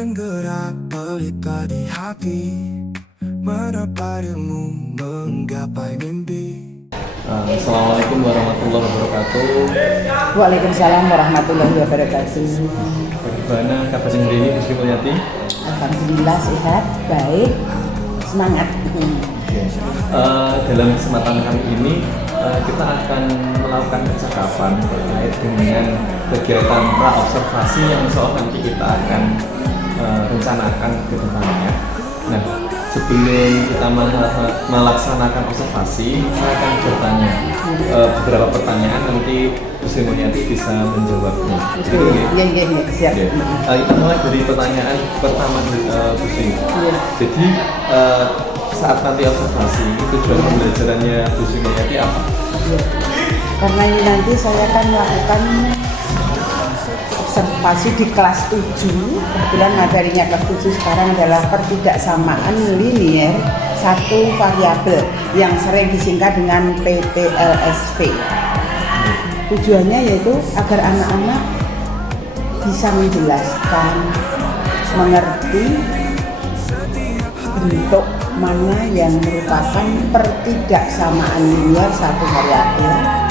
tergerak pelita di hati, menebar ilmu menggapai mimpi. Assalamualaikum warahmatullahi wabarakatuh. Waalaikumsalam warahmatullahi wabarakatuh. Bagaimana kabar ini, Bu Sri Mulyati? Alhamdulillah sehat, baik, semangat. Dalam kesempatan kali ini kita akan melakukan percakapan terkait dengan kegiatan pra-observasi yang nanti kita akan rencanakan ke depannya. Nah, sebelum kita melaksanakan observasi, saya akan bertanya beberapa pertanyaan, nanti Bu Sri Mulyati bisa menjawabnya. Iya, siap. Kita mulai dari pertanyaan pertama, Bu Sri. Jadi saat nanti observasi, tujuan pembelajarannya Bu Sri Mulyati apa? Karena ini nanti saya akan melakukan observasi di kelas 7. Kebetulan materinya kelas 7 sekarang adalah pertidaksamaan linier satu variabel yang sering disingkat dengan PTLSV. Tujuannya yaitu agar anak-anak bisa menjelaskan, mengerti bentuk mana yang merupakan pertidaksamaan linier satu variabel,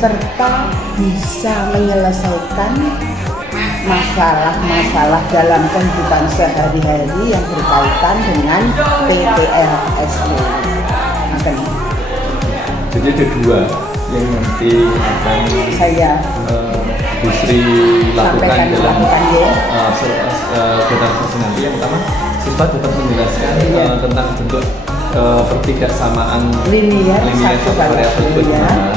serta bisa menyelesaikan masalah-masalah dalam kehidupan sehari-hari yang berkaitan dengan PTLSV. Jadi ada dua yang nanti akan saya Bu Sri lakukan dalam observasi nanti. Yang pertama, siswa dapat menjelaskan tentang bentuk pertidaksamaan linier satu variabel itu bagaimana.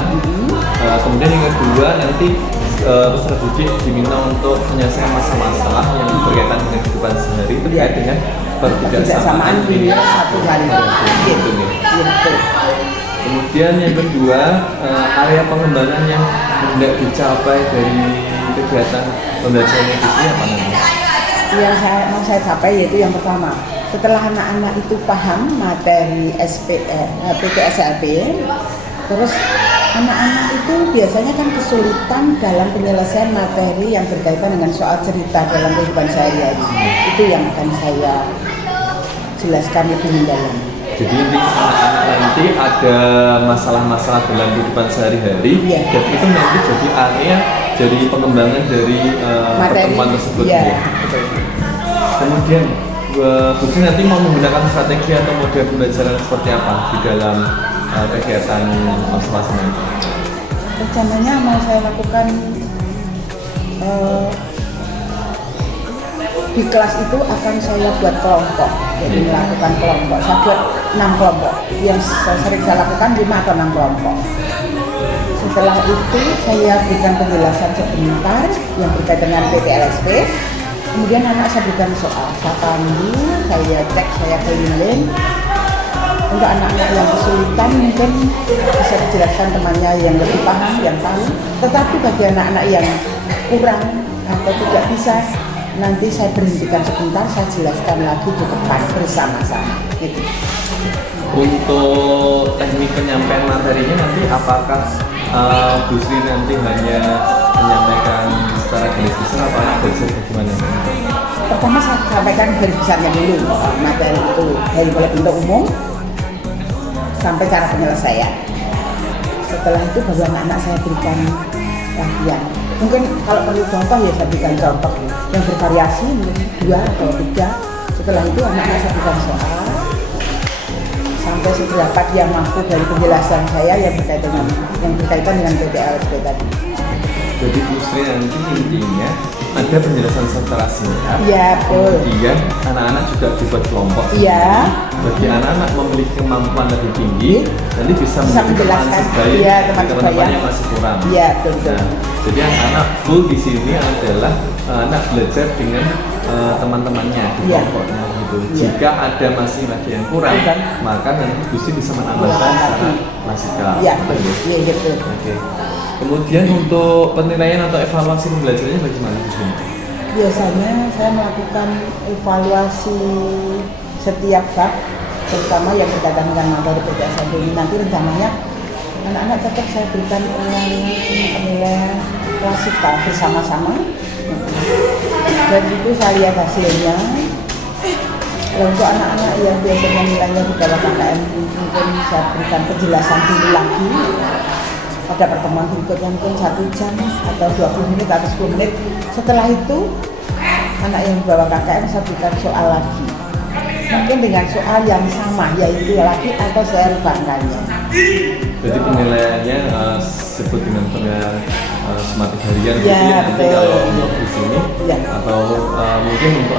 Kemudian yang kedua, nanti peserta didik diminta untuk menyelesaikan masalah-masalah yang berkaitan dengan kehidupan sehari terkait dengan pertidaksamaan linier satu variabel. Kemudian yang kedua, area pengembangan yang hendak dicapai dari kegiatan pembelajaran ini apa namanya? Yang mau saya capai yaitu yang pertama, setelah anak-anak itu paham materi PTSLP, terus anak-anak itu biasanya kan kesulitan dalam penyelesaian materi yang berkaitan dengan soal cerita dalam kehidupan sehari-hari. Itu yang akan saya jelaskan lebih mendalam. Jadi anak-anak nanti ada masalah-masalah dalam kehidupan sehari-hari, dan itu nanti jadi area dari pengembangan dari pertemuan tersebut. Kemudian Bu Sri nanti mau menggunakan strategi atau model pembelajaran seperti apa di dalam kegiatan observasi nanti? Rencananya mau saya lakukan di kelas itu akan saya buat kelompok, jadi melakukan kelompok. Saya buat 6 kelompok, yang sering saya lakukan 5 atau 6 kelompok. Setelah itu saya berikan penjelasan sebentar yang berkaitan dengan PTLSP. Kemudian anak saya berikan soal, saya panggil, saya cek, saya keliling. Untuk anak-anak yang kesulitan mungkin bisa dijelaskan temannya yang lebih paham, yang tahu. Tetapi bagi anak-anak yang kurang atau tidak bisa, nanti saya berhentikan sebentar, saya jelaskan lagi di depan bersama-sama. Gitu. Untuk teknik penyampaian materinya nanti apakah Bu Sri nanti hanya menyampaikan secara garis besar atau garis bagaimana? Pertama saya sampaikan garis besarnya dulu, materi itu dari mulai bentuk umum sampai cara penyelesaian. Setelah itu baru anak-anak saya berikan latihan. Mungkin kalau perlu contoh ya saya berikan contoh yang bervariasi, mungkin 2 atau 3. Setelah itu anak-anak saya berikan soal sampai seberapa dia mampu dari penjelasan saya yang berkaitan dengan PTLSP tadi. Jadi Bu Sri nanti intinya ada penjelasan secara singkat. Iya, betul. Kemudian anak-anak juga dibuat kelompok. Iya. Bagi anak-anak memiliki kemampuan lebih tinggi, nanti bisa menjelaskan teman-teman yang masih kurang. Iya, betul. Nah, jadi anak-anak full di sini adalah anak belajar dengan teman-temannya di kelompoknya gitu. Jika ada masih lagi yang kurang, maka nanti Bu Sri bisa menambahkan secara masikal. Iya, betul. Oke. Kemudian untuk penilaian atau evaluasi pembelajarannya bagaimana Bu Sri? Biasanya saya melakukan evaluasi setiap bab, terutama yang berkaitan dengan materi PTSLP ini. Nanti rencananya anak-anak tetap saya berikan penilaian klasikal bersama-sama. Dan itu saya lihat hasilnya. Kalau untuk anak-anak yang biasanya nilainya di bawah KKM, mungkin saya berikan penjelasan dulu lagi pada pertemuan berikutnya, mungkin 1 jam atau 20 menit atau 10 menit. Setelah itu anak yang di bawah KKM saya berikan soal lagi, mungkin dengan soal yang sama, yaitu lagi atau saya rubahkannya. Jadi penilaiannya sebut dengan penilaian sematik harian gitu Ya, ya, nanti betul. kalau untuk di sini Ya. atau mungkin untuk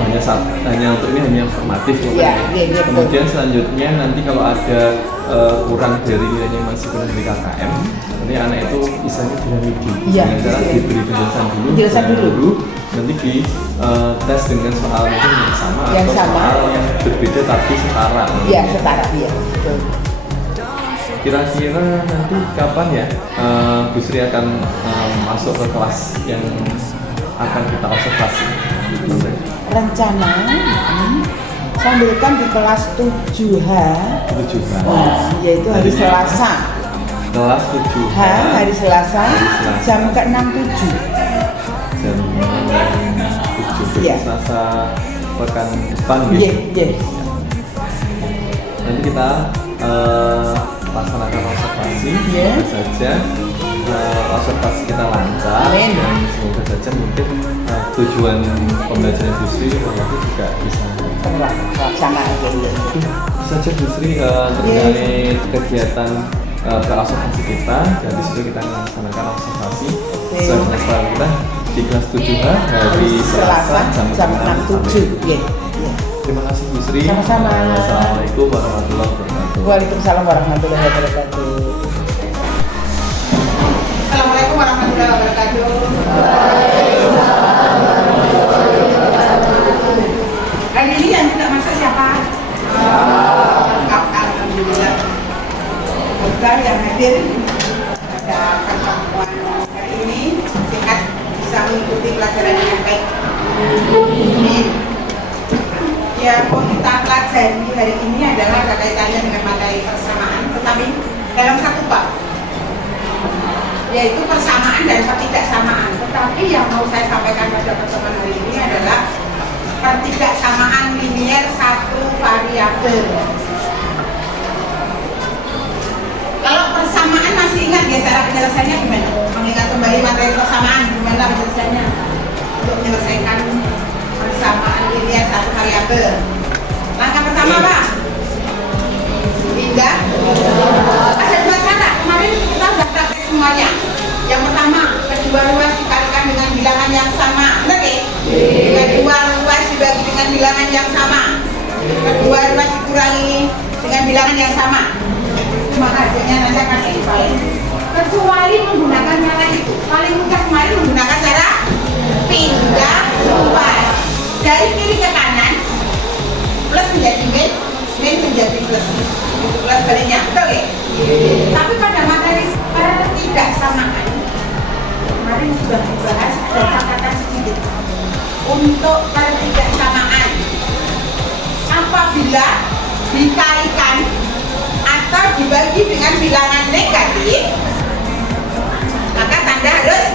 hanya untuk ini hanya informatif Ya, mungkin. ya, betul. Kemudian selanjutnya nanti kalau ada kurang dari nilainya masih kurang dari KKM, nanti anak itu istilahnya piramidi. Ya, Dengan cara iya. diberi penjelasan dulu, Penjelasan dulu. baru nanti di tes dengan soal mungkin yang sama Yang atau sama. soal yang berbeda tapi setara. Iya, setara, iya, betul. Kira-kira nanti kapan ya Bu Sri akan masuk ke kelas yang akan kita observasi? Rencana saya ambilkan di kelas 7H, 7H. yaitu hari Selasa. Kelas 7H. Hari Selasa, Hari Selasa. jam ke-6.7. Jam 7 Iya. Selasa pekan depan Iya, gitu. iya. Nanti kita laksanakan observasi, Iya. semoga saja observasi kita lancar. Amin. Dan semoga saja mungkin tujuan pembelajaran Bu Sri itu juga bisa Terlaksana aja ya. itu saja Bu Sri terkait kegiatan pra-observasi kita. Dan di situ kita melaksanakan observasi sesuai dengan plan kita di kelas 7H hari Selasa jam 6.7. Iya. Terima kasih Bu Sri. Sama-sama. Assalamualaikum warahmatullahi wabarakatuh. Waalaikumsalam warahmatullahi wabarakatuh. Assalamualaikum warahmatullahi wabarakatuh. Hari ini yang tidak masak siapa? Alhamdulillah. Semoga yang hadir pada pertemuan hari ini sehat, bisa mengikuti pelajaran dengan baik. Amin. Ya, mau kita pelajari hari ini adalah ada kaitannya dengan materi persamaan, tetapi dalam satu bab, yaitu persamaan dan ketidaksamaan. Tetapi yang mau saya sampaikan pada pertemuan hari ini adalah ketidaksamaan linier satu variabel. Kalau persamaan masih ingat ya cara penyelesaiannya gimana? Mengingat kembali materi persamaan, gimana penyelesaiannya untuk menyelesaikan persamaan linier satu variabel? Langkah pertama apa? Indah. Ada 2 cara. Kemarin kita sudah praktek semuanya. Yang pertama, kedua ruas dikalikan dengan bilangan yang sama. Benar ya? Kedua ruas dibagi dengan bilangan yang sama. Kedua ruas dikurangi dengan bilangan yang sama. Cuma hasilnya nanti akan equal. Kecuali menggunakan cara itu. Paling mudah kemarin menggunakan cara pindah ruas. Dari kiri ke kanan, plus menjadi min, min menjadi plus. Plus baliknya, betul ya? Tapi pada materi ketidaksamaan kemarin sudah dibahas, ada catatan sedikit untuk ketidaksamaan. Apabila dikalikan atau dibagi dengan bilangan negatif, maka tanda harus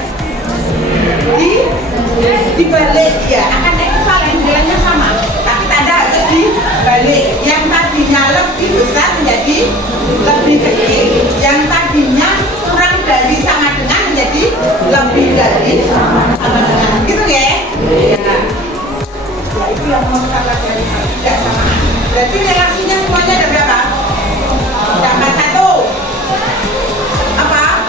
dibalik, ya akan ekvivalen, nilainya sama, tapi tanda harus dibalik. Yang tadinya lebih besar menjadi lebih kecil, yang tadinya kurang dari sama dengan menjadi lebih dari sama dengan, gitu ya? Ya, itu yang mau kita pelajari, tidak sama. Berarti relasinya semuanya ada berapa? Dapat 1 apa?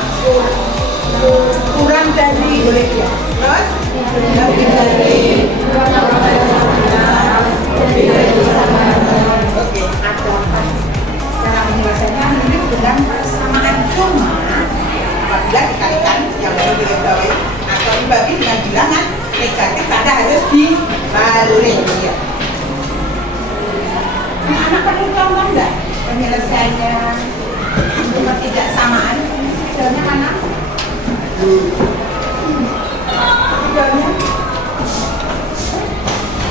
Kurang dari boleh ya. Terus lebih dari oke, ada cara penyelesaiannya mirip dengan persamaan, cuma apabila dikalikan yang lebih garis atau dibagi dengan bilangan negatif, tanda harus dibalik ya. Anak perlu contoh enggak penyelesaiannya untuk ketidaksamaan? Hasilnya mana? Videonya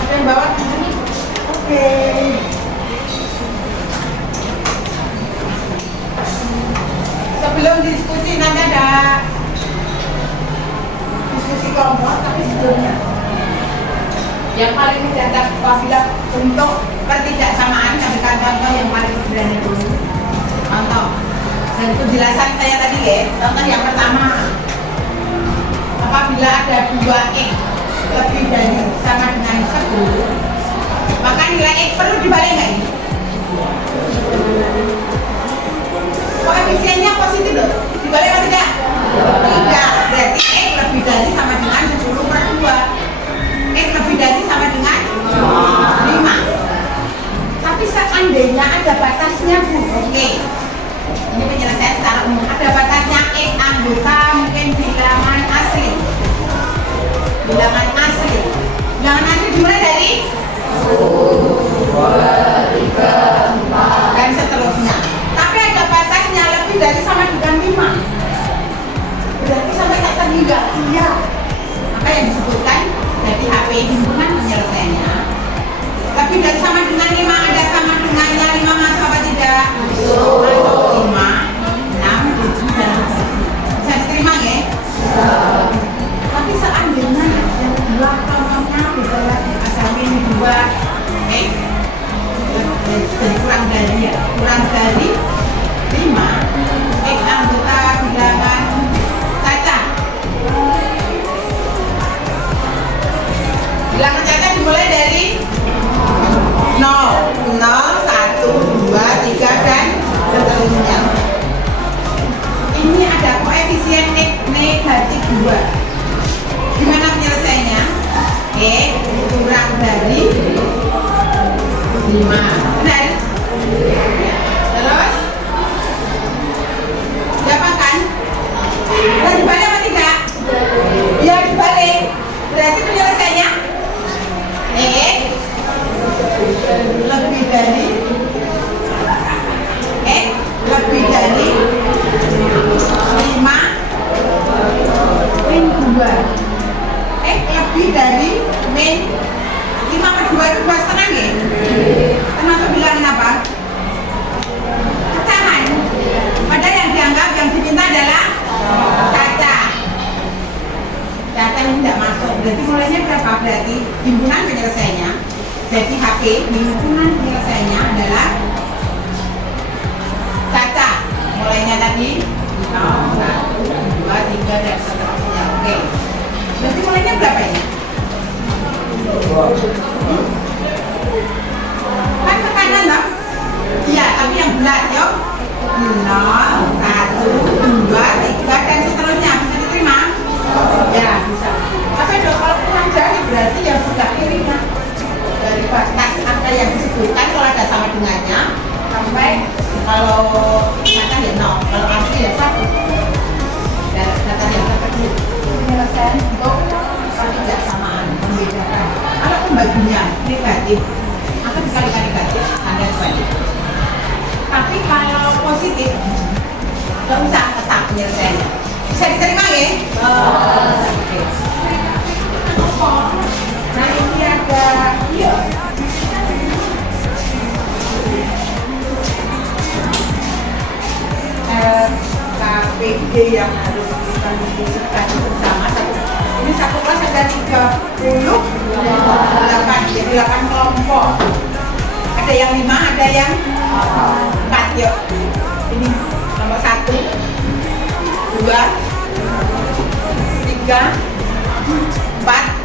ada yang bawa di sini? Oke. Sebelum diskusi nanti ada diskusi kelompok, tapi sebelumnya Yang paling mudah apabila untuk ketidaksamaan, katakan contoh yang paling sederhana dulu. Contoh, dan penjelasan saya tadi ya. Contoh yang pertama, apabila ada 2x lebih dari sama dengan 10, maka nilai x perlu dibalik nggak ini? Koefisiennya positif loh, dibalik apa tidak? Tidak, berarti x lebih dari sama dengan 10/2. X lebih dari sama dengan 5. Tapi seandainya ada batasnya Bu, oke. Ini penyelesaian secara umum. Ada batasnya x anggota mungkin bilangan asli. Bilangan asli. Bilangan asli dimulai dari 2, 3, 4 dan seterusnya. Tapi ada batasnya lebih dari sama dengan 5. Berarti sampai tak terhingga. Iya. Maka yang disebutkan jadi HP himpunan penyelesaiannya lebih dari sama dengan 5, ada sama dengannya 5 masuk apa tidak? Masuk. 5, 6, 7 dan 10. Bisa diterima ya? Tapi seandainya yang dua contohnya beda lagi, ada min 2 x jadi kurang dari 5 x anggota bilangan cacat. Bilangan cacat dimulai dari 0, 1, 2, 3 dan seterusnya. Ini ada koefisien x negatif 2. Gimana penyelesaiannya? X kurang dari 5. Benar? Terus? Dapat kan? Dan dibalik apa tidak? Ya dibalik. Berarti penyelesaiannya x lebih dari x lebih dari 5 min 2. X lebih dari min 5/2 itu 2,5 ya? Termasuk bilangan apa? Pecahan. Padahal yang dianggap, yang diminta adalah cacat. Cacat ini tidak masuk. Berarti mulainya berapa? Berarti himpunan penyelesaiannya. Jadi HP himpunan penyelesaiannya adalah cacat. Mulainya tadi 0, 1, 2, 3 dan seterusnya. Oke. Berarti mulainya berapa ini? Kan tekanan dong? Iya, tapi yang bulat yuk. 0, 1, 2, 3 dan seterusnya. Bisa diterima? Ya, bisa. Tapi kalau kurang dari berarti yang sudah kirinya dari batas angka yang disebutkan kalau ada sama dengannya sampai kalau kata ya 0, kalau asli ya 1. Dan data yang terkecil penyelesaian untuk ketidaksamaan membedakan. Kalau pembaginya negatif atau dikalikan negatif tanda dibalik. Tapi kalau positif nggak usah tetap penyelesaiannya. Bisa diterima ya? Oke. Nah ini ada iya. KPD yang harus kita diskusikan bersama. Ini satu kelas ada 38, jadi 8 kelompok. Ada yang 5, ada yang 4 yuk. Ini nomor 1, 2, 3, 4,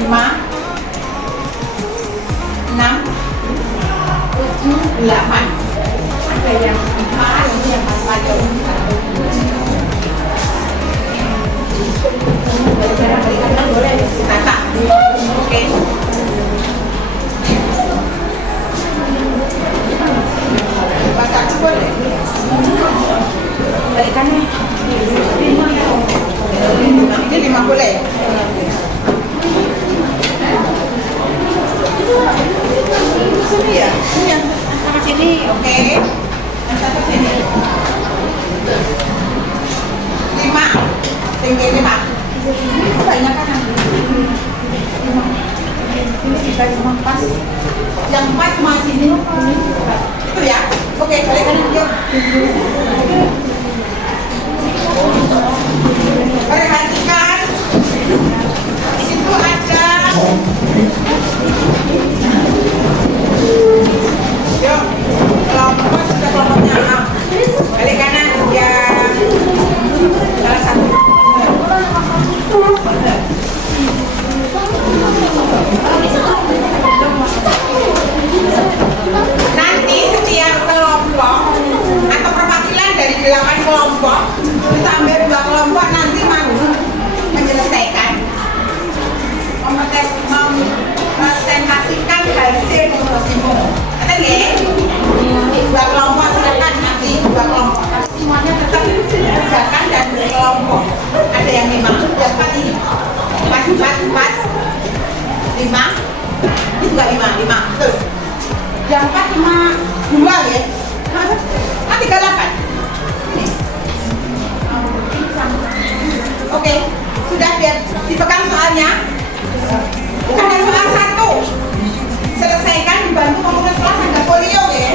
5, 6, 7, 8. Ada yang 4, ini yang 4 yuk. Cara berikan boleh kakak. Oke. Baca boleh. Berikannya 5 ya. Ini 5 boleh. Sini ya. Ini yang sama sini. Oke. Yang satu sini. 5. Tinggi 5. Ini kebanyakan ini kita cuma pas yang 4 cuma sini itu ya. Oke, balikan yuk. Perhatikan di situ ada 8 kelompok ditambah 2 kelompok nanti mau menyelesaikan mempresentasikan hasil simulasimu. Kata nggih? 2 kelompok silakan nanti 2 kelompok. Semuanya tetap dikerjakan dan berkelompok. Ada yang 5, yang 4 ini. 4, 5. Ini juga 5. Betul. Yang 4 cuma 2 ya. Kan 38. Ini. Oke, sudah dipegang soalnya. Ada soal 1. Selesaikan dibantu penulis kelas ada folio ya.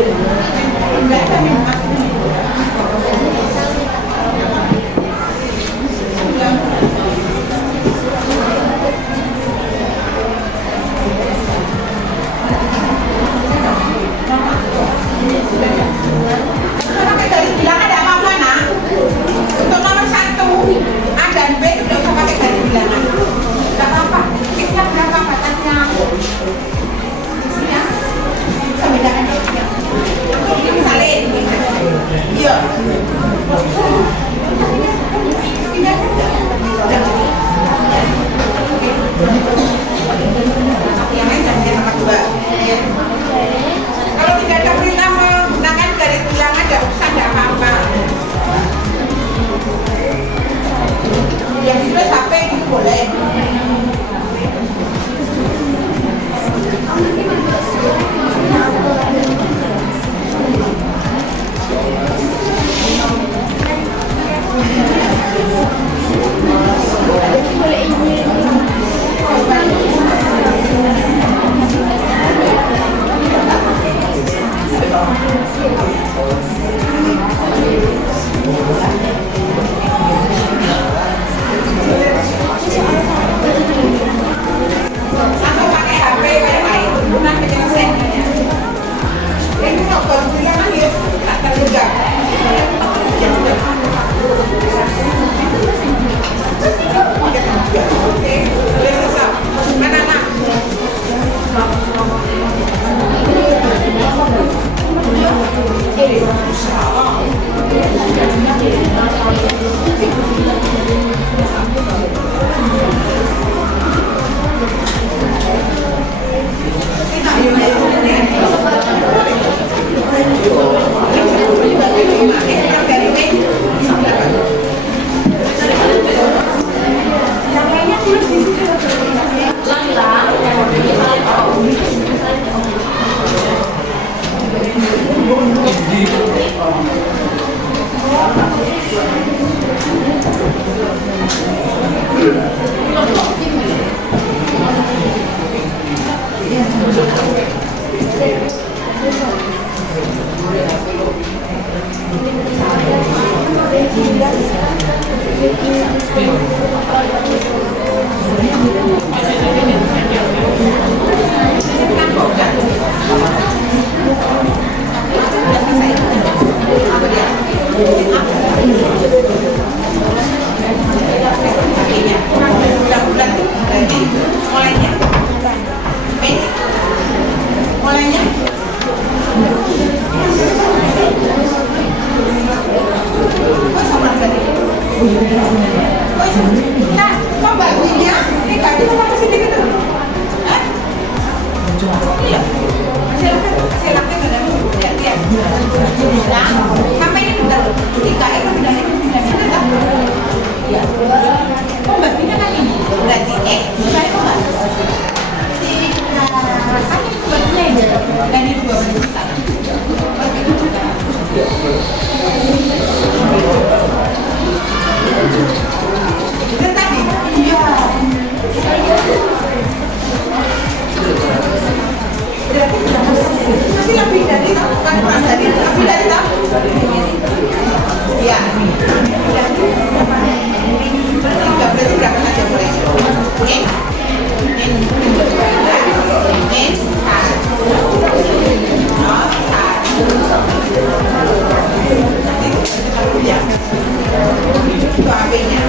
Pakai garis bilangan ada apa-apa nak? Untuk nomor 1 A dan B itu tidak usah pakai garis bilangan. Tidak apa-apa. Kita berapa batasnya? Ya. Bisa bedakan ya. Ini salin. Iya. Yang lain jangan nomor 2. Kalau tidak ada perintah menggunakan garis bilangan tidak usah, tidak apa-apa. Yang sudah sampai itu boleh. Atau pakai HP wifi guna penyelesaiannya. Ini kalau garis bilangan ya tak terlihat. Oke, boleh resap. Mana nak? Mulainya nah, kok bajunya ini baju sama kesini gitu? Hah? Iya. Silakan lihat. Nah, sampai ini bentar. 3 itu bidangnya bentar. Iya. Kok bajunya kan ini? Berarti bukan itu kan? Kan itu bajunya ini. Dan ini 2 baju kita. Begitu juga. Dan tadi? Iya. Berarti lebih dari tahu, bukan kurang dari, lebih dari tahu. Iya. Berarti berapa saja boleh? Oke. Itu HP-nya.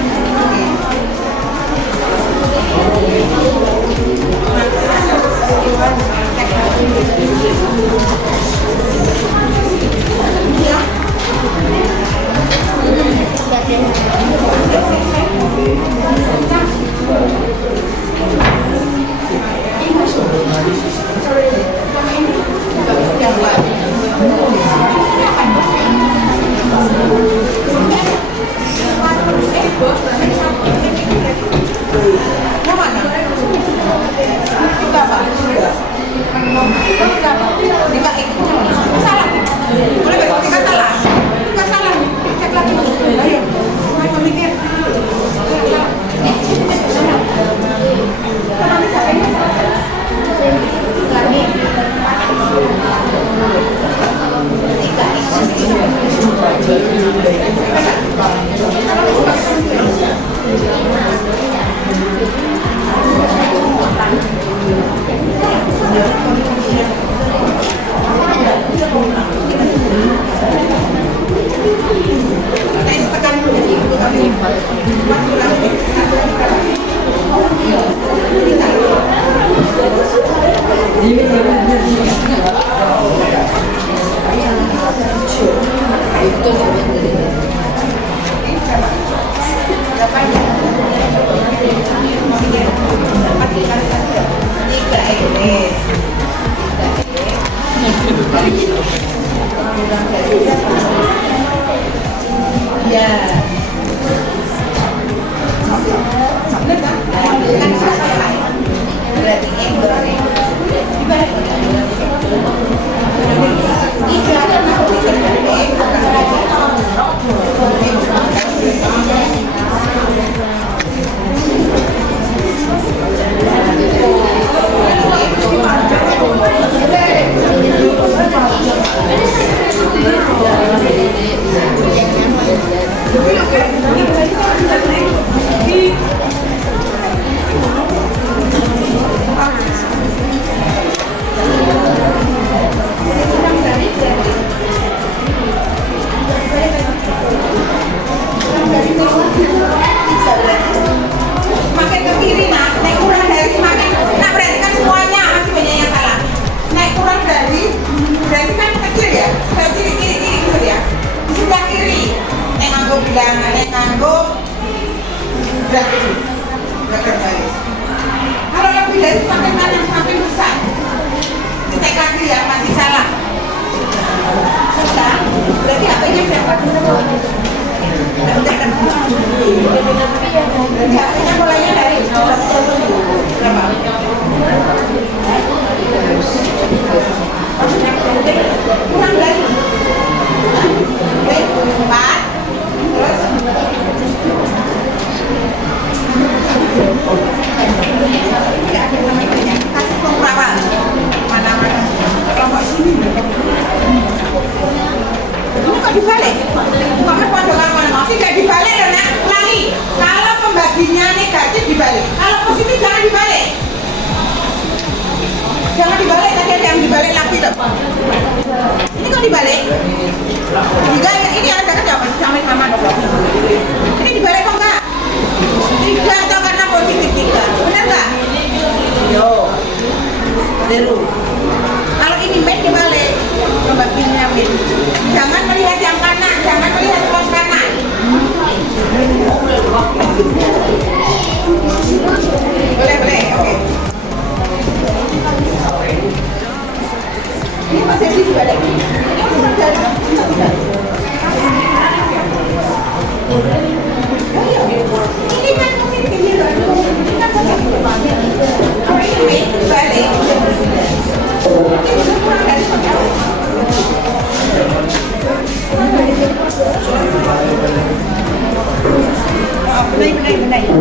Ya. Berarti angle-nya makin ke kiri, nah, naik kurang dari semakin, nah berarti kan semuanya masih banyak yang salah. Naik kurang dari, berarti kan kecil ya, kiri gitu ya. Di sebelah kiri, naik nganggo bilangan, naik nganggo berarti kembali. Kalau lebih dari semakin kanan semakin besar, dicek lagi ya masih salah. Sudah, berarti HP-nya berapa? Berarti HP-nya mulainya dari berapa? Kurang dari 4. Terus ya, kasih pengurangan mana-mana kelompok sini. Ini kok dibalik? Kamu potongan mana? Tidak dibalik loh nak, ulangi. Kalau pembaginya negatif dibalik, kalau positif jangan dibalik. Jangan dibalik, tadi ada yang dibalik lagi loh. Ini kok dibalik? Enggak, ini ada kan jawaban sama dong. Ini dibalik kok enggak? Tidak atau karena positif 3, benar nggak? Yo, dulu. Kalau ini main dibalik, pembaginya main. Jangan melihat yang kanan, jangan melihat pos kanan. Boleh, oke. Ini masih dibalik. Ini kan mungkin ini loh. Ini kan kalau ini main dibalik. Ini semua dari sana.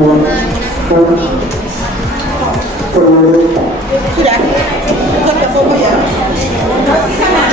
Benar. Sudah. Sudah foto ya. Di sana.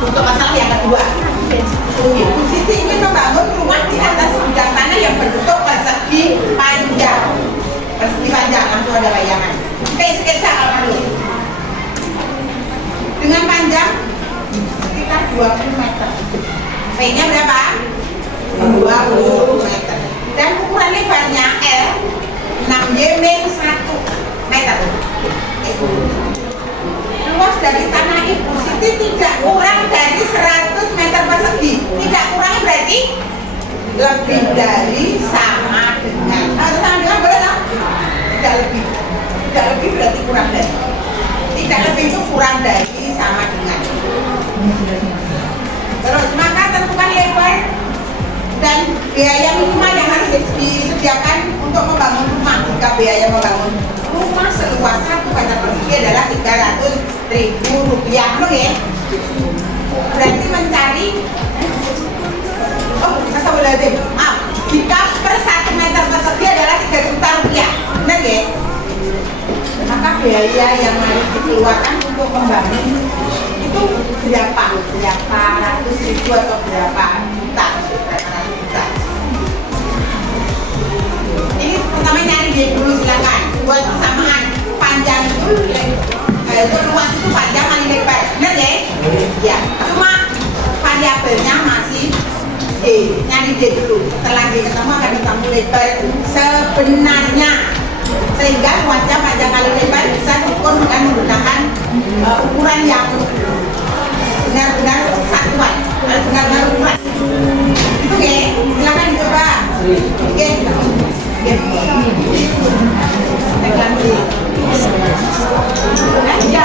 Untuk masalah yang kedua, Siti ingin membangun rumah di atas bidang tanah yang berbentuk persegi panjang. Persegi panjang, langsung ada bayangan. Oke, sketsa dulu. Dengan panjang sekitar 20 meter. P-nya berapa? 20 meter. Dan ukuran lebarnya L 6Y-1 meter. Luas dari tanah ibu Siti tidak kurang dari 100 meter persegi. Tidak kurang berarti lebih dari sama dengan. Sama dengan boleh tak? Tidak lebih. Tidak lebih berarti kurang dari. Tidak lebih itu kurang dari sama dengan. Terus maka tentukan lebar dan biaya minimal yang harus disediakan untuk membangun rumah. Jika biaya membangun rumah seluas 1 meter persegi adalah 300.000 rupiah, loh ya. Berarti mencari, maaf, jika per 1 meter persegi adalah 3 juta rupiah, benar ya? Maka biaya yang harus dikeluarkan untuk membangun itu berapa ratus ribu atau berapa juta? Ini pertama nyari dia dulu, silakan buat persamaan panjang itu luas itu panjang kali lebar, benar ya? Ya, cuma variabelnya masih Nyari dia dulu. Setelah dia ketemu akan ketemu lebar sebenarnya, sehingga wajah panjang kali lebar bisa diukur dengan menggunakan ukuran yang benar-benar satuan, benar-benar ukuran. Oke, silakan dicoba. Oke, tekan di. Ya, dia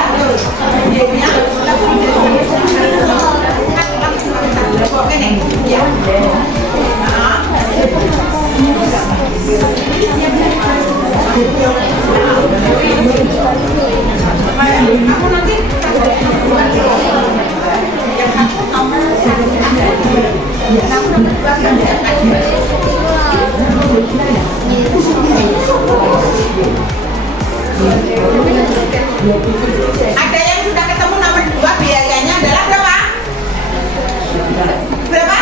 aku nanti yang satu nomor ada yang sudah ketemu nomor 2, biayanya adalah berapa? Berapa?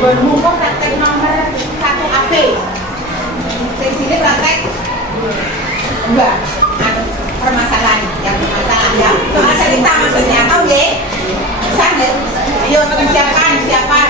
Berhubung praktek nomor 1 AP. Di sini praktek 2. Permasalahan ya. Soal cerita maksudnya, tahu ya? Sana, ayo siapkan siapa?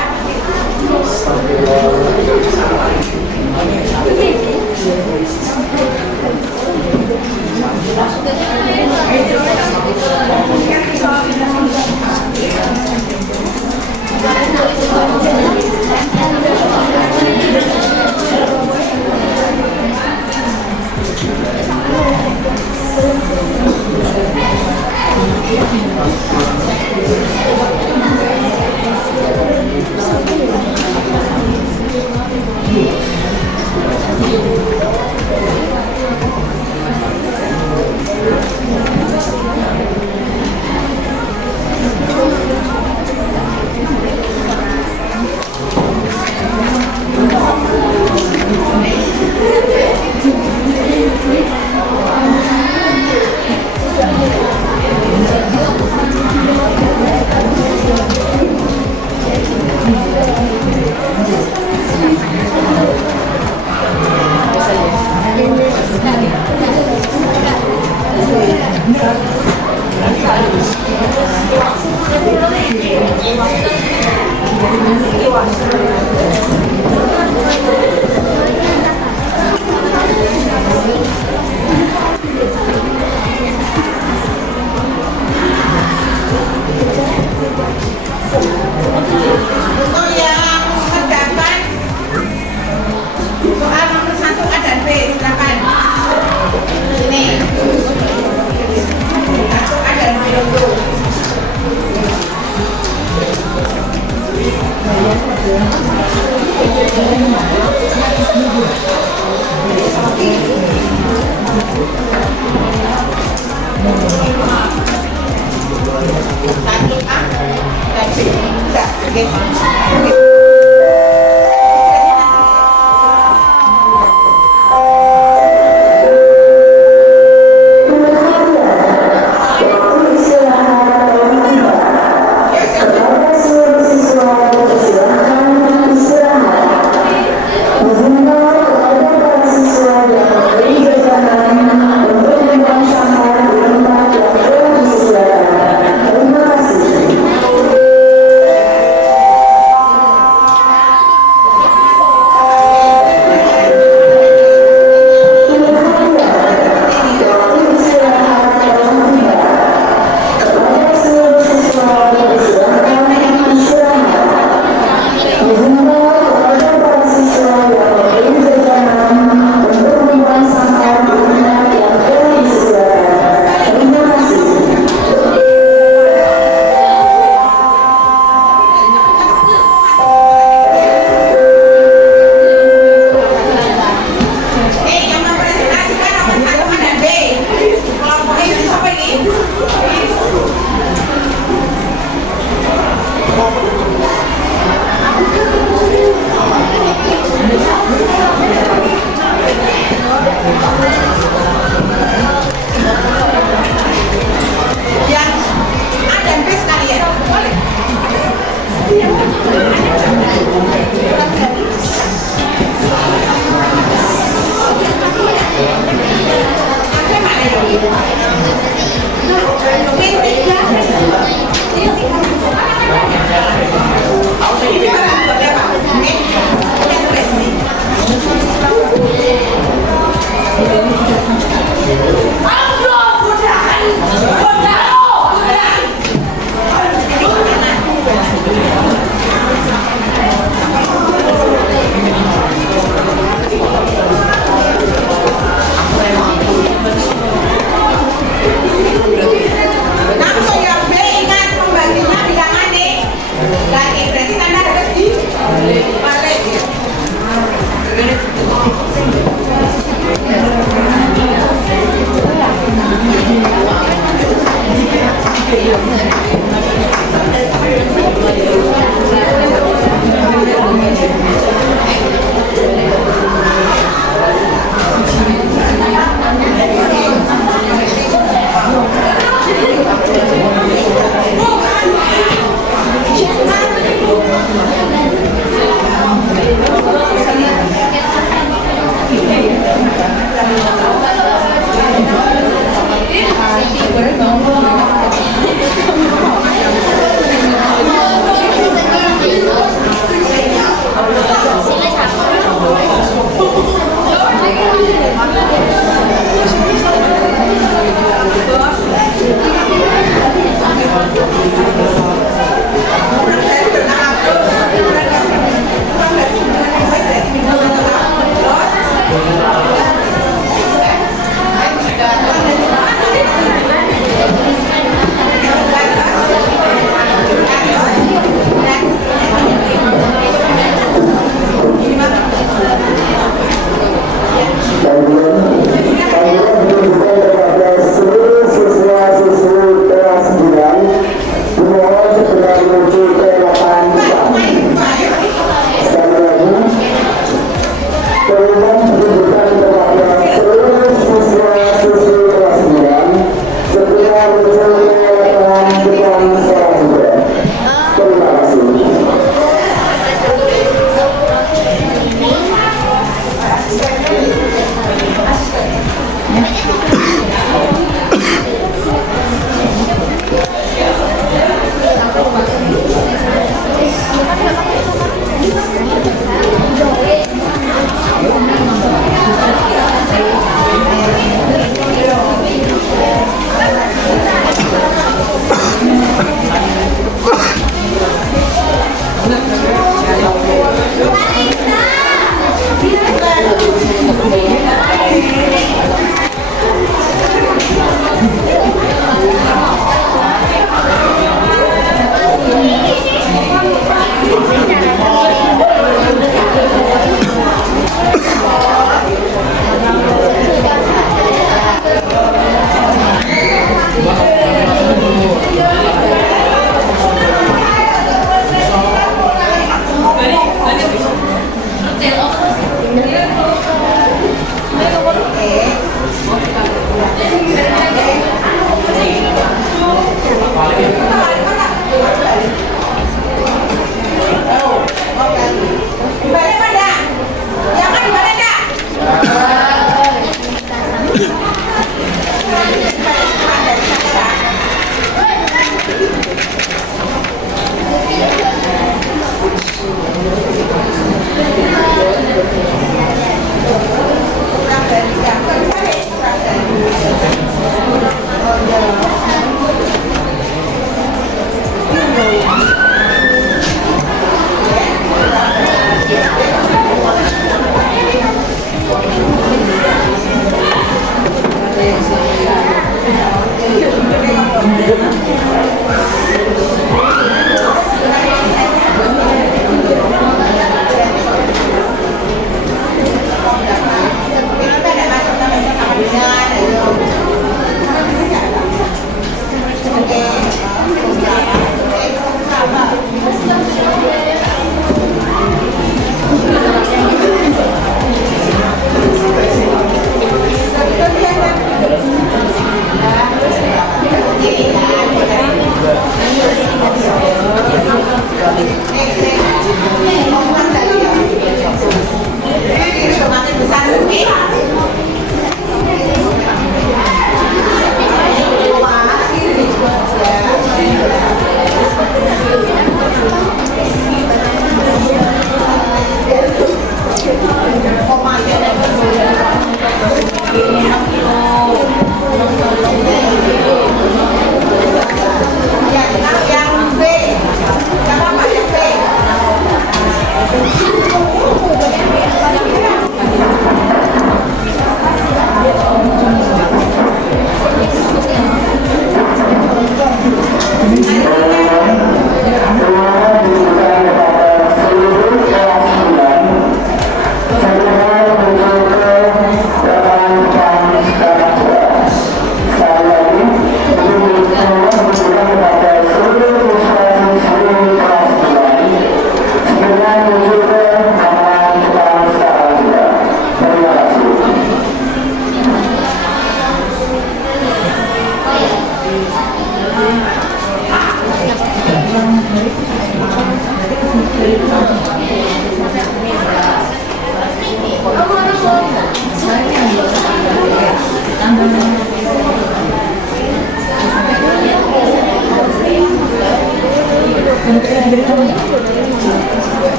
Namso ya B ingat membaginya bilangan nih. Lagi berarti tanda harus di balik ya.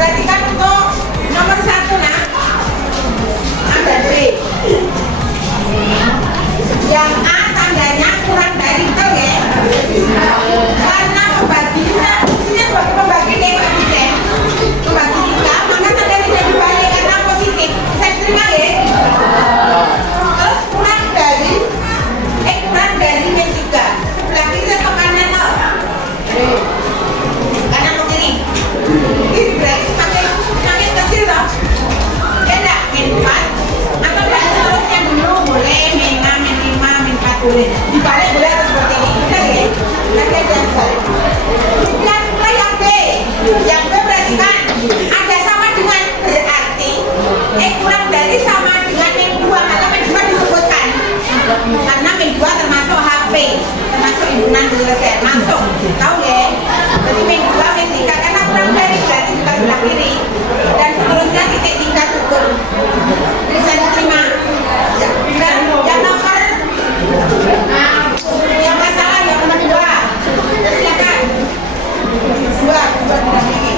Perhatikan untuk nomor 1 nak. A dan B. Yang A tandanya kurang dari itu ya. Karena pembaginya sebagai pembagi deh pembagi 3, maka tanda tidak dibalik karena positif. Saya terima ya. Terus kurang dari yang 3. Sebelah kiri atau kanan no? Kanan atau kiri? Kiri berarti semakin kecil loh. Beda, min 4 atau dari seterusnya dulu boleh min 6, min 5, min 4 boleh. Dibalik boleh atau seperti ini. Udah ya? Nanti aja dibalik. Kemudian pula yang B. Yang B perhatikan ada sama dengan berarti kurang dari sama dengan min 2 karena min 2 disebutkan. Karena min 2 termasuk HP, termasuk himpunan dosen masuk, tahu ya? Jadi min 2, min 3 karena kurang dari berarti juga sebelah kiri dan seterusnya titik 3 cukup bisa diterima. Dan yang nomor yang masalah yang nomor 2 silakan 2 didampingi.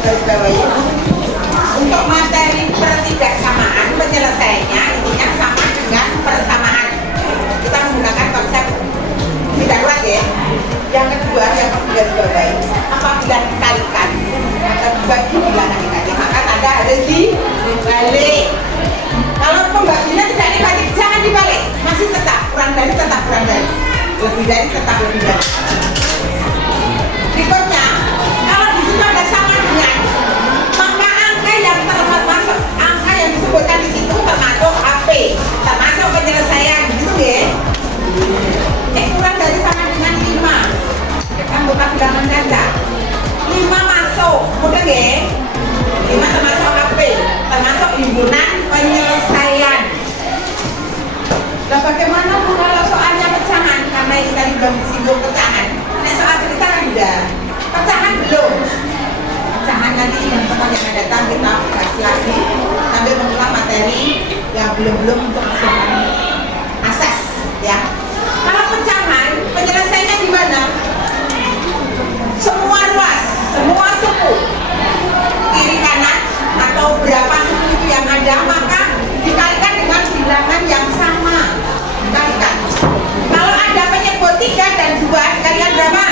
digarisbawahi. Untuk materi pertidaksamaan penyelesaiannya intinya sama dengan persamaan. Kita menggunakan konsep darurat ya. Yang kedua yang harus digarisbawahi, apabila dikalikan maka dibagi bilangan dikali, maka tanda harus dibalik. Kalau pembagiannya tidak dibalik, jangan dibalik, masih tetap kurang dari, lebih dari tetap lebih dari. Berikutnya, kalau di situ ada sama dengan, maka angka yang termasuk angka yang disebutkan di situ termasuk AP, termasuk penyelesaian, gitu ya. Kurang dari sama dengan 5, anggota bilangan ganda. 5 masuk, mudah ya. 5 termasuk AP, termasuk himpunan penyelesaian. Dan bagaimana kalau soalnya pecahan, karena ini tadi belum disinggung pecahan. Nah, soal cerita kan udah, pecahan belum. Pecahan nanti yang teman yang datang kita kasih lagi sambil mengulang materi yang belum untuk melakukan akses ya. Kalau pecahan penyelesaiannya di mana? Semua ruas, semua suku, kiri kanan atau berapa suku itu yang ada, maka dikalikan dengan bilangan yang sama. Dikalikan. Kalau ada penyebut 3 dan 2 dikalikan berapa?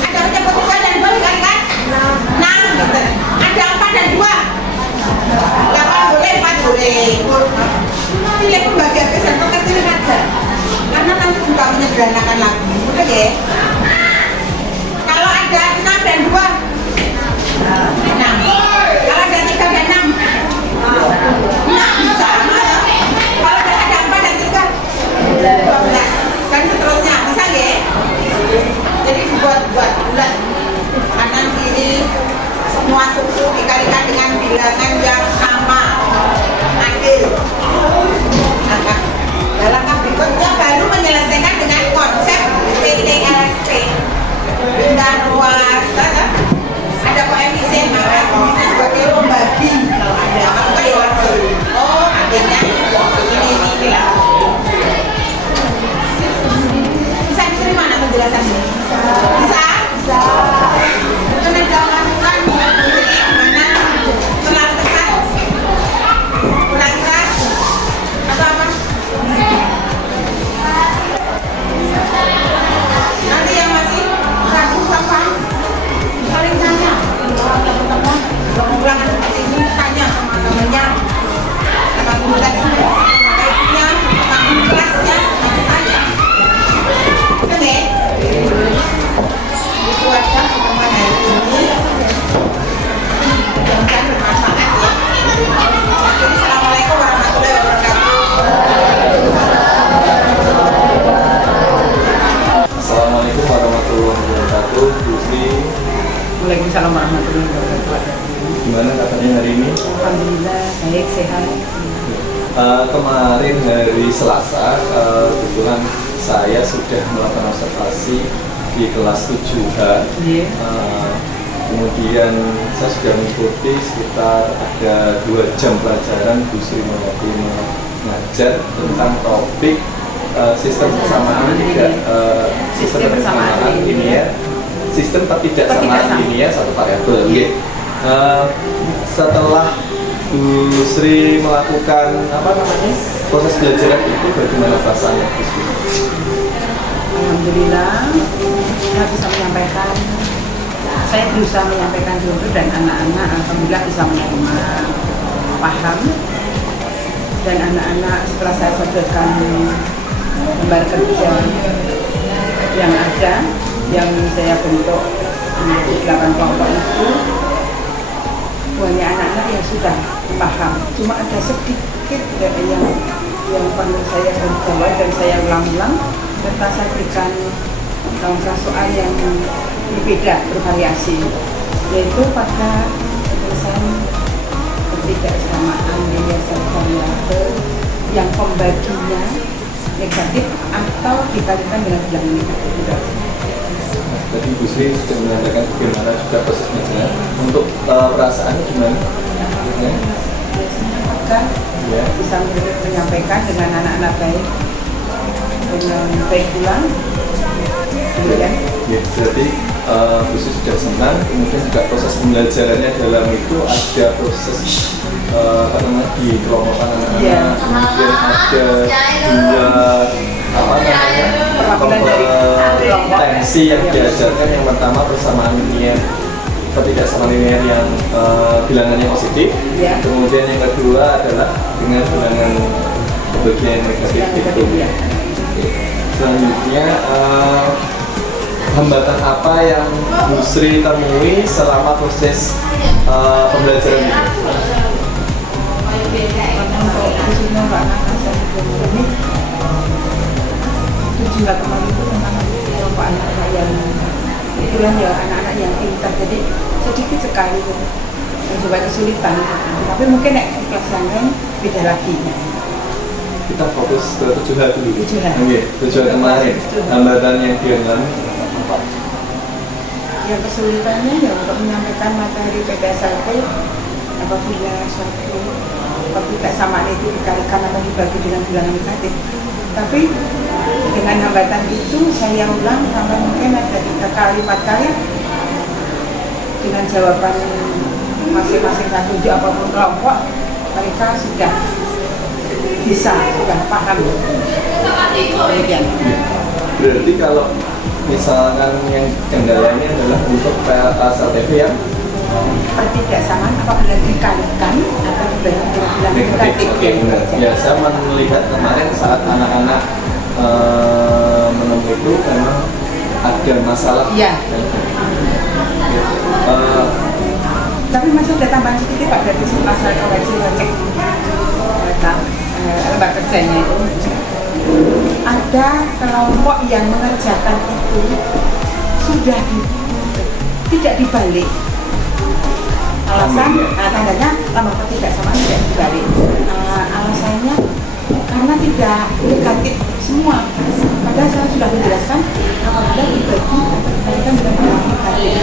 Ada penyebut 3 dan 2 dikalikan 6. Ada 4 dan 2 8 boleh, 4 boleh. Pilih pembagian besar kecil aja, karena nanti juga menyederhanakan lagi, udah ya. Kalau ada 6 dan 2 6. Kalau ada 3 dan 6 bisa. Kalau ada 4 dan 3 12. Dan seterusnya, bisa ya. Jadi buat bulat kanan kiri semua suku dikalikan dengan bilangan yang sama, adil. Dalam berikutnya baru menyelesaikan dengan konsep PTLSP, pindah ruas, ada koefisien, maka koefisien sebagai pembagi. Kalau ada apa ya? Oh, adanya ini lah. Bisa diterima anak penjelasannya? Bisa? Bisa. Karena jangan kan gimana terlalu dekat, kurang keras atau apa? Nanti yang masih ragu apa? Saling tanya. Teman-teman, kekurangan seperti ini tanya sama temannya, sama guru tadi, sama ibunya, sama guru kelasnya, masih tanya. Betul ya? Itu aja pertemuan hari ini. Mudah-mudahan bermanfaat ya. Jadi assalamualaikum warahmatullahi wabarakatuh. Assalamualaikum warahmatullahi wabarakatuh. Bu Sri, Waalaikumsalam warahmatullahi wabarakatuh. gimana kabarnya hari ini? Alhamdulillah baik, sehat. Kemarin hari Selasa, kebetulan saya sudah melakukan observasi di kelas 7H. Iya. Kemudian saya sudah mengikuti sekitar ada 2 jam pelajaran Bu Sri Mulyati mengajar tentang topik sistem persamaan tidak sistem persamaan linear, sistem tidak samaan linear satu variabel. Iya. Setelah Bu Sri melakukan proses belajar itu, bagaimana perasaannya Bu Sri? Alhamdulillah saya bisa menyampaikan, saya berusaha menyampaikan dulu dan anak-anak alhamdulillah bisa menerima, paham, dan anak-anak setelah saya sodorkan lembar kerja yang ada, yang saya bentuk menjadi 8 kelompok itu, banyak anak-anak yang sudah paham, cuma ada sedikit yang perlu saya jawab dan saya ulang-ulang, serta saya berikan soal yang berbeda, bervariasi, yaitu pada penyelesaian ketidaksamaan linear variabel yang pembaginya negatif atau dikalikan dengan bilangan negatif. Tadi Bu Sri sudah menanyakan bagaimana juga proses belajar. Untuk perasaannya gimana? Apakah bisa menyampaikan dengan anak-anak baik, dengan baik pulang? Ya, berarti khusus sudah senang, kemudian juga proses pembelajarannya dalam itu ada proses di kelompok anak-anak, kemudian ada dua kompetensi yang diajarkan. Yang pertama persamaan linear, ketidaksamaan linear yang bilangannya positif, kemudian yang kedua adalah dengan bilangan pembagian negatif itu. Selanjutnya hambatan apa yang Bu Sri temui selama proses pembelajaran itu? Khususnya Mbak Nana, saya ini tujuan kemarin itu memang kelompok anak-anak yang kebetulan ya anak-anak yang pintar, jadi sedikit sekali itu mencoba kesulitan, tapi mungkin di kelas yang lain beda lagi. Kita fokus ke tujuan dulu. Tujuan kemarin, hambatan yang dialami. Yang kesulitannya ya untuk menyampaikan materi PDSLP apabila suatu ketidaksamaan itu dikalikan atau dibagi dengan bilangan negatif. Tapi dengan hambatan itu saya ulang sampai mungkin ada 3 kali 4 kali dengan jawaban masing-masing satu apapun kelompok, mereka sudah bisa, sudah paham. Demikian. Berarti kalau misalkan yang kendalanya adalah untuk PLKSLTV yang pertidaksamaan apabila dikalikan atau dibagi dengan bilangan negatif. Ya, saya melihat kemarin saat anak-anak menemui itu memang ada masalah. Iya. Tapi masih ada tambahan sedikit Pak dari masalah koreksi ngecek lembar kerjanya itu. Ada kelompok yang mengerjakan itu sudah tidak dibalik. Alasan tandanya lambang ketidaksamaan tidak dibalik. Alasannya karena tidak negatif semua. Padahal saya sudah menjelaskan apabila dibagi dibandingkan dengan bilangan negatif.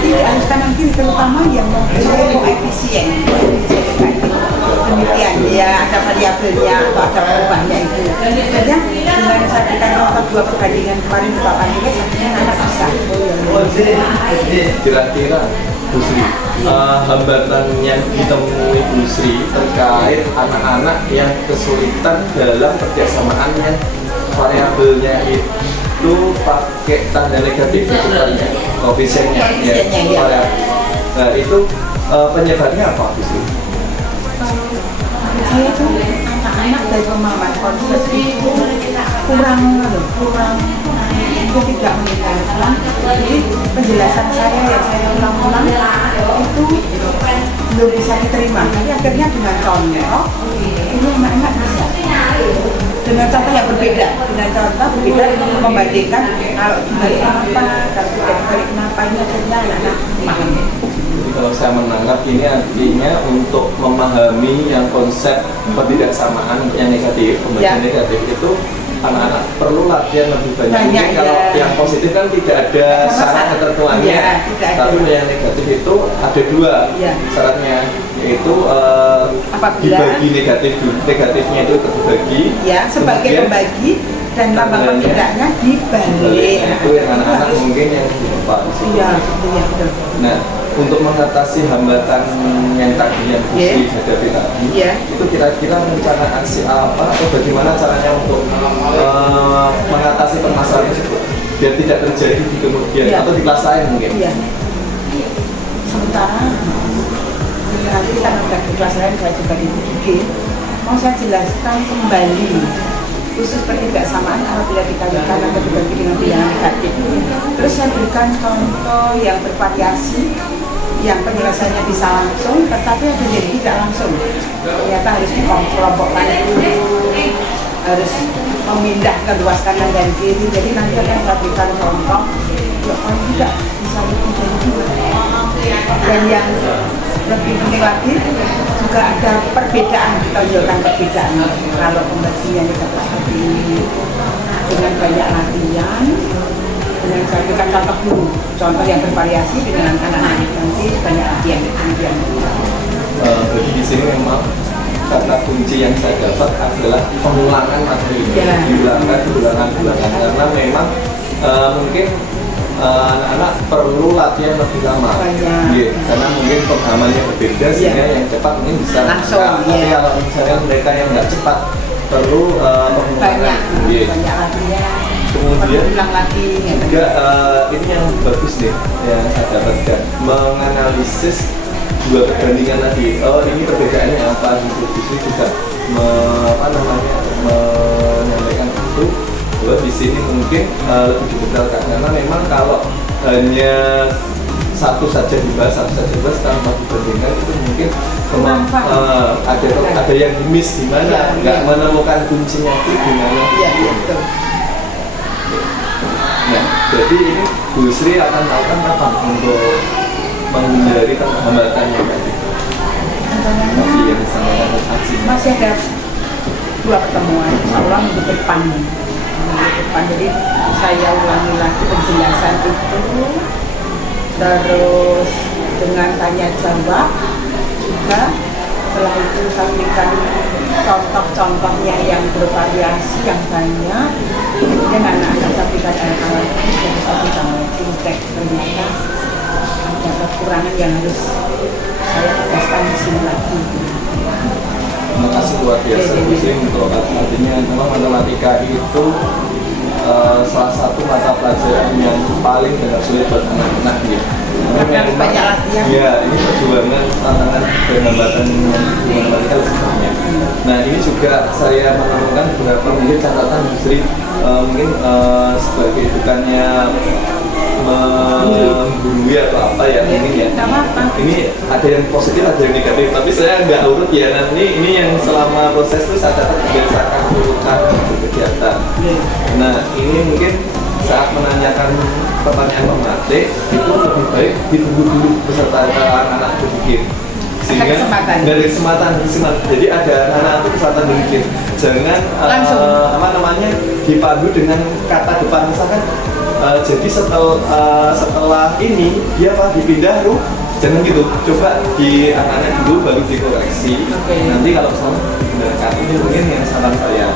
Tidak harus kanan kiri, terutama yang mempunyai koefisien. Demikian ya, ada variabelnya atau ada perubahannya itu. Jadi dengan saya berikan contoh 2 perbandingan kemarin di Pak Panilek, artinya anak bisa. Kira-kira Bu Sri, hambatan yang ditemui Bu Sri terkait anak-anak yang kesulitan dalam kerjasamaan yang variabelnya itu pakai tanda negatif itu kan ya, koefisiennya ya. Nah itu penyebabnya apa Bu Sri? Saya tuh anak-anak dari pemahaman konsep itu kurang itu tidak mendengarkan. Jadi penjelasan saya yang saya ulang-ulang itu belum bisa diterima. Tapi akhirnya dengan contoh ini anak-anak bisa. Dengan contoh yang berbeda, dengan contoh berbeda membandingkan kalau dibalik apa, kalau tidak dibalik kenapa, ini akhirnya anak-anak paham. Jadi kalau saya menangkap ini artinya untuk memahami yang konsep ketidaksamaan yang negatif, pembagian negatif itu anak-anak perlu latihan lebih banyak. Mungkin kalau yang positif kan tidak ada syarat ketentuannya, tapi yang negatif itu ada 2 syaratnya, yaitu dibagi negatifnya itu dibagi, sebagai pembagi dan lambang pemindahnya dibalik. Itu yang anak-anak mungkin yang lupa di situ. Iya, betul. Nah, untuk mengatasi hambatan yang tadi yang Sri hadapi tadi, itu kira-kira rencana aksi apa atau bagaimana caranya untuk mengatasi permasalahan tersebut biar tidak terjadi di kemudian atau di kelas lain mungkin? Sementara nanti kita akan di kelas lain, saya juga di mau saya jelaskan kembali khusus ketidaksamaan apabila dikalikan atau dibagi dengan bilangan negatif. Terus saya berikan contoh yang bervariasi, yang penyelesaiannya bisa langsung, tetapi ada yang tidak langsung. Ternyata harus dikelompokkan dulu, harus memindah ke luas kanan dan kiri. Jadi nanti akan saya berikan contoh, kalau tidak bisa lebih dari 2. Dan yang lebih penting lagi juga ada perbedaan, ditonjolkan perbedaan. Kalau pembagian negatif seperti ini dengan banyak latihan, dengan saya berikan contoh dulu, contoh yang bervariasi dengan anak-anak nanti banyak latihan kemudian. Jadi di sini memang kata kunci yang saya dapat adalah pengulangan materi, diulangan karena memang mungkin anak-anak perlu latihan lebih lama. Banyak. Iya, karena mungkin pemahamannya berbeda sehingga yang cepat mungkin bisa Langsung, Tapi iya. kalau misalnya mereka yang nggak cepat perlu banyak pengulangan. Iya. banyak latihan. Kemudian ulang lagi ya. juga ini yang bagus nih yang saya dapatkan, menganalisis dua perbandingan tadi. Oh, ini perbedaannya apa gitu. Justru juga menyampaikan itu bahwa di sini mungkin lebih didetailkan karena memang kalau hanya satu saja dibahas tanpa dibandingkan itu mungkin memang ada yang miss di mana, nggak menemukan kuncinya itu di mana. Iya, betul. Nah, jadi ini Bu Sri akan melakukan apa untuk menghindari hambatannya tadi? Tapi yang disampaikan aksi. Masih ada 2 pertemuan, insya Allah minggu depan. Jadi saya ulangi lagi penjelasan itu, terus dengan tanya jawab juga. Setelah itu saya berikan contoh-contohnya yang bervariasi, yang banyak. Kemudian anak-anak saya berikan alat-alat dan saya bisa cek ternyata ada kekurangan yang harus saya tegaskan di sini lagi. Terima kasih luar biasa Bu Sri untuk artinya memang matematika itu salah satu mata pelajaran yang paling agak sulit buat anak-anak ya. Karena banyak latihan. Ya, ini perjuangan tantangan dan hambatan yang matematika lebih banyak. Nah, ini juga saya menemukan beberapa mungkin catatan Bu Sri mungkin sebagai bukannya menggurui atau apa ya mungkin ya. Ini ada yang positif, ada yang negatif, tapi saya nggak urut ya. Nanti ini yang selama proses itu saya dapat berdasarkan urutan kegiatan. Nah, ini mungkin saat menanyakan pertanyaan pematik itu lebih baik ditunggu dulu beserta anak-anak berpikir. Sehingga dari kesempatan. Jadi ada anak-anak itu kesempatan berpikir. Jangan dipandu dengan kata depan misalkan. Jadi setelah ini dia dipindah ruh, jangan gitu. Coba di anak-anak dulu baru dikoreksi. Nanti kalau misalnya dipindahkan ini mungkin yang saran saya.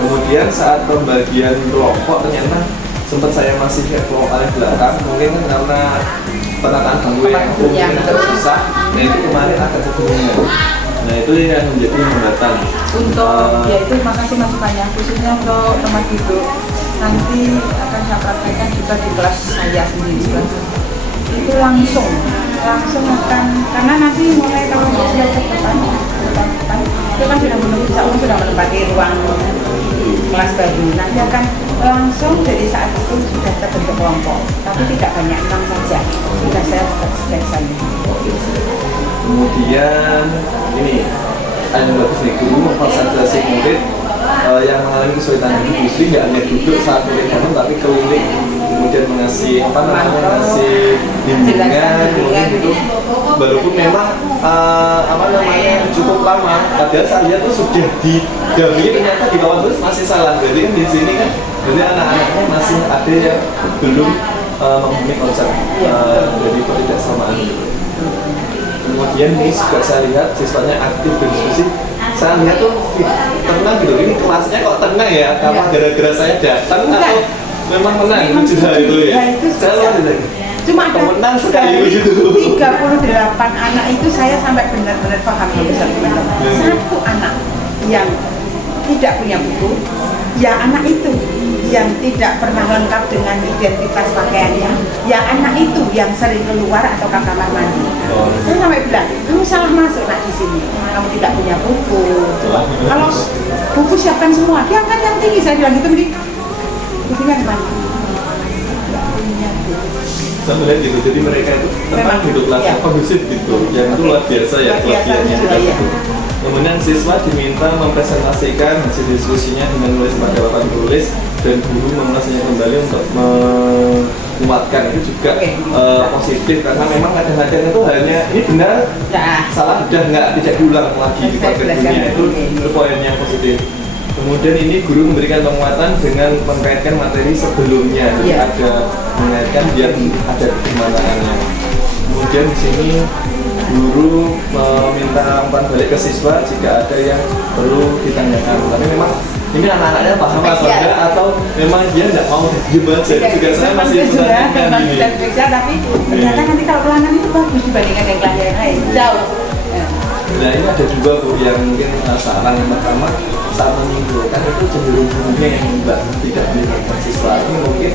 Kemudian saat pembagian kelompok ternyata sempat saya masih kelompok paling belakang. Mungkin kan karena penataan bangku yang mungkin agak susah. Nah itu kemarin agak kebingungan. Nah itu yang menjadi hambatan. Untuk ya itu makasih masukannya, khususnya untuk tempat duduk. Nanti akan saya praktekkan juga di kelas saya sendiri kan. Itu langsung akan, karena nanti mulai tahun semester depan itu kan sudah menempati ruang kelas baru. Nanti akan langsung dari saat itu sudah terbentuk kelompok, tapi tidak banyak 6 saja. Sudah saya seleksikan. Kemudian ini ada bagus nih, guru memfasilitasi murid yang mengalami kesulitan hidup. Justru nggak hanya duduk saat murid datang, tapi keliling, kemudian mengasih ngasih bimbingan, mungkin itu walaupun memang cukup lama. Padahal saya tuh sudah didampingi, ternyata di bawah terus masih salah. Jadi kan di sini kan, jadi anak-anaknya masih ada yang belum memahami konsep dari ketidaksamaan. Kemudian ini juga saya lihat siswanya aktif berdiskusi. Saya lihat tuh tenang gitu, ini kelasnya kok tenang ya, apa gara-gara saya datang atau memang menang lucu itu ya. Saya lihat cuma ada menang sekali begitu. 38 anak itu saya sampai benar-benar paham satu anak yang tidak punya buku, ya anak itu yang tidak pernah lengkap dengan identitas pakaiannya, ya anak itu yang sering keluar atau ke kamar mandi. Saya sampai bilang, kamu salah masuk nak di sini, kamu tidak punya buku. Kalau buku siapkan semua, dia akan yang tinggi. Saya bilang gitu, bukunya kemana? Saya melihat gitu, jadi mereka itu tenang gitu, kelasnya kondusif gitu, yang itu luar biasa ya kelebihannya. Kemudian siswa diminta mempresentasikan hasil diskusinya dengan menulis pada papan tulis dan guru mengulasnya kembali untuk menguatkan. Itu juga positif karena memang kadang-kadang itu hanya ini benar, salah udah tidak diulang lagi di dunia. Itu poin yang positif. Kemudian ini guru memberikan penguatan dengan mengkaitkan materi sebelumnya, jadi ada mengaitkan biar ada kemandangannya. Kemudian di sini guru meminta umpan balik ke siswa jika ada yang perlu ditanyakan. Tapi memang ini anak-anaknya paham atau enggak, atau memang dia nggak mau dibaca. Juga saya masih mempertanyakan ini. Kita periksa, tapi ternyata nanti kalau pelanggan itu bagus dibandingkan yang klien yang lain, jauh. Nah ini ada juga Bu yang mungkin saran yang pertama saat menyimpulkan itu cenderung umumnya yang tidak melibatkan siswa ini mungkin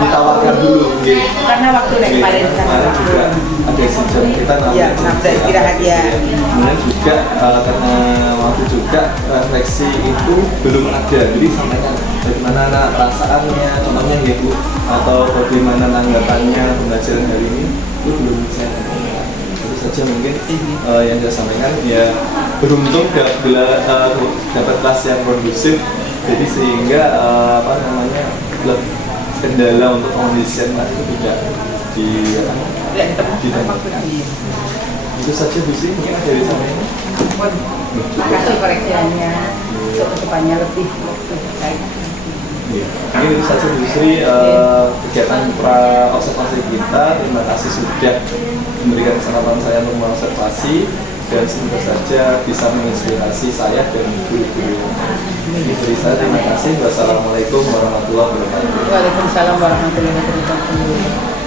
ditawarkan dulu gitu. Karena waktu kemarin juga ada sejam kita sampai istirahat ya. Kemudian juga karena waktu juga refleksi itu belum ada, jadi sampaikan bagaimana anak perasaannya, contohnya gitu, atau bagaimana tanggapannya pembelajaran hari ini itu belum saya sampaikan. Itu saja mungkin yang saya sampaikan. Ya beruntung dapat kelas yang kondusif, jadi sehingga kendala untuk pengondisian itu tidak ditemukan. Itu saja Bu Sri, mungkin ada dari saya ini. Terima kasih koreksiannya, untuk kedepannya lebih baik. Ini itu saja Bu Sri kegiatan pra observasi kita. Terima kasih sudah memberikan kesempatan saya untuk mengobservasi, dan semoga saja bisa menginspirasi saya dan guru-guru. Ini saya terima kasih. Wassalamualaikum warahmatullahi wabarakatuh. Waalaikumsalam warahmatullahi wabarakatuh.